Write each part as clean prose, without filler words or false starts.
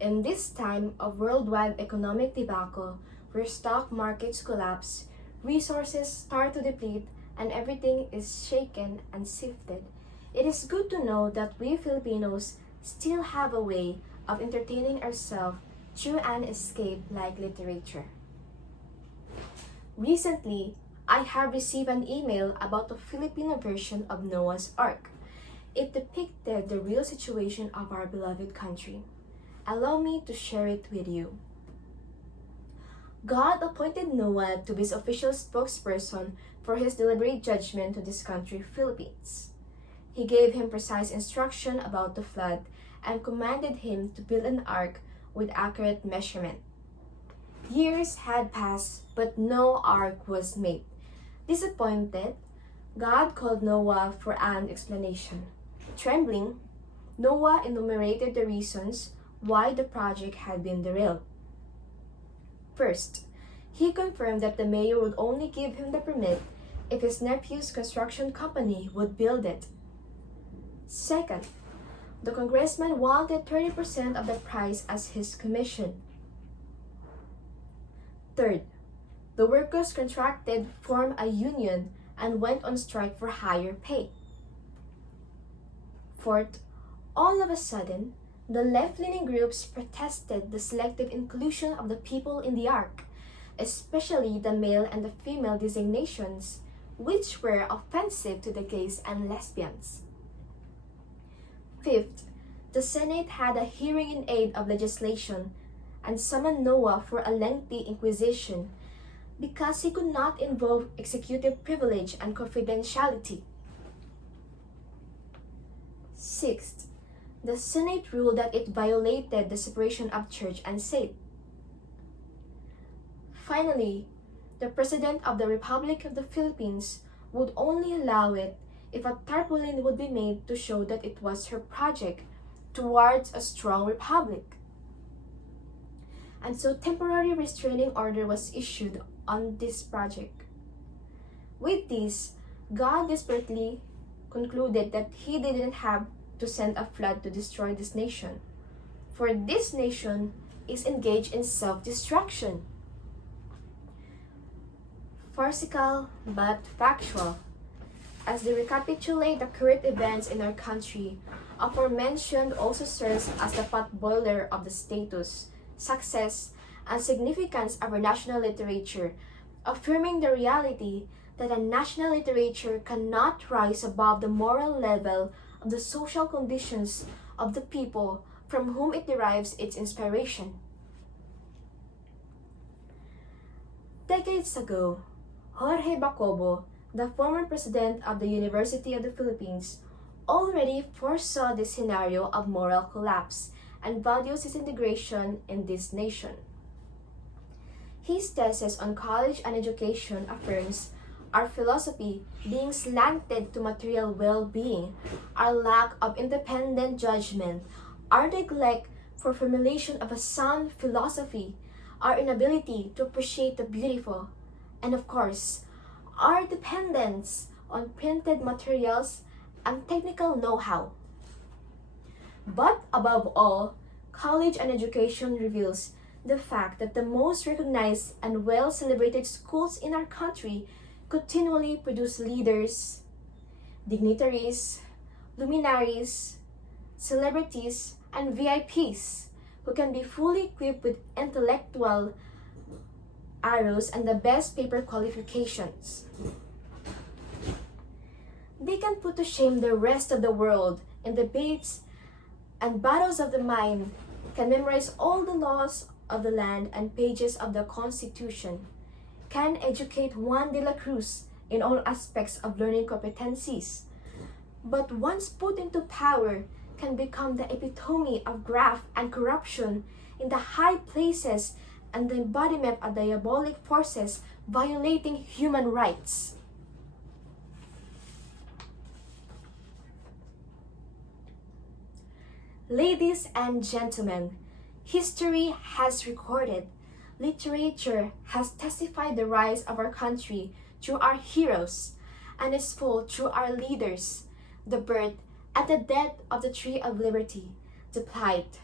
In this time of worldwide economic debacle, where stock markets collapse, resources start to deplete, and everything is shaken and sifted, it is good to know that we Filipinos still have a way of entertaining ourselves through an escape like literature. Recently, I have received an email about the Filipino version of Noah's Ark. It depicted the real situation of our beloved country. Allow me to share it with you. God appointed Noah to be his official spokesperson for his deliberate judgment to this country, Philippines. He gave him precise instruction about the flood and commanded him to build an ark with accurate measurement. Years had passed, but no ark was made. Disappointed, God called Noah for an explanation. Trembling, Noah enumerated the reasons why the project had been derailed. First, he confirmed that the mayor would only give him the permit if his nephew's construction company would build it. Second, the congressman wanted 30% of the price as his commission. Third, the workers contracted formed a union and went on strike for higher pay. Fourth, all of a sudden, the left-leaning groups protested the selective inclusion of the people in the ark, especially the male and the female designations, which were offensive to the gays and lesbians. Fifth, the Senate had a hearing in aid of legislation and summoned Noah for a lengthy inquisition because he could not invoke executive privilege and confidentiality. Sixth, the Senate ruled that it violated the separation of church and state. Finally, the President of the Republic of the Philippines would only allow it if a tarpaulin would be made to show that it was her project towards a strong republic. And so temporary restraining order was issued on this project. With this, God desperately concluded that he didn't have to send a flood to destroy this nation, for this nation is engaged in self-destruction. Farcical but factual. As they recapitulate the current events in our country, aforementioned also serves as the potboiler of the status, success, and significance of our national literature, affirming the reality that a national literature cannot rise above the moral level of the social conditions of the people from whom it derives its inspiration. Decades ago, Jorge Bacobo, the former president of the University of the Philippines, already foresaw this scenario of moral collapse and values disintegration in this nation. His thesis on college and education affirms our philosophy being slanted to material well-being, our lack of independent judgment, our neglect for formulation of a sound philosophy, our inability to appreciate the beautiful, and of course, our dependence on printed materials and technical know-how. But above all, college and education reveals the fact that the most recognized and well-celebrated schools in our country continually produce leaders, dignitaries, luminaries, celebrities, and VIPs who can be fully equipped with intellectual arrows and the best paper qualifications. They can put to shame the rest of the world in debates and battles of the mind, can memorize all the laws of the land and pages of the Constitution, can educate Juan de la Cruz in all aspects of learning competencies, but once put into power, can become the epitome of graft and corruption in the high places and the embodiment of diabolic forces violating human rights. Ladies and gentlemen, history has recorded, literature has testified the rise of our country through our heroes, and its fall through our leaders, the birth and the death of the Tree of Liberty, the plight,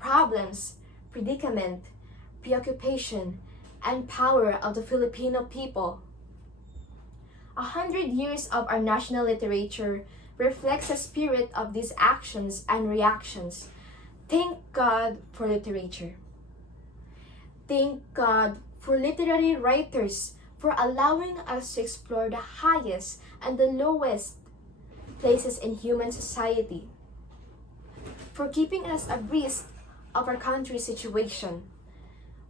problems, predicament, preoccupation, and power of the Filipino people. 100 years of our national literature reflects the spirit of these actions and reactions. Thank God for literature. Thank God for literary writers for allowing us to explore the highest and the lowest places in human society, for keeping us abreast of our country's situation,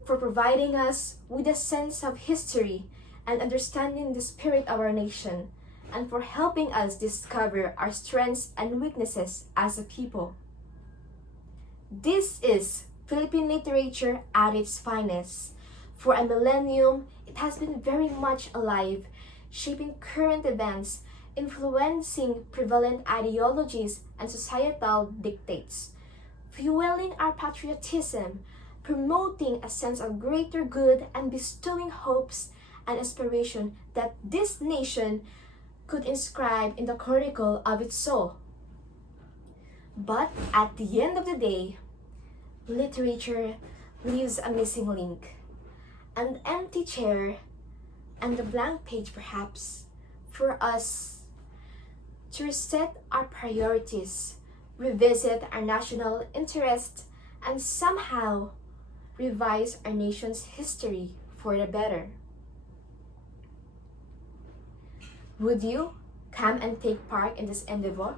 for providing us with a sense of history and understanding the spirit of our nation, and for helping us discover our strengths and weaknesses as a people. This is Philippine literature at its finest. For a millennium, it has been very much alive, shaping current events, influencing prevalent ideologies and societal dictates, fueling our patriotism, promoting a sense of greater good, and bestowing hopes and aspiration that this nation could inscribe in the chronicle of its soul. But at the end of the day, literature leaves a missing link, an empty chair, and a blank page perhaps for us to reset our priorities, revisit our national interest, and somehow revise our nation's history for the better. Would you come and take part in this endeavor?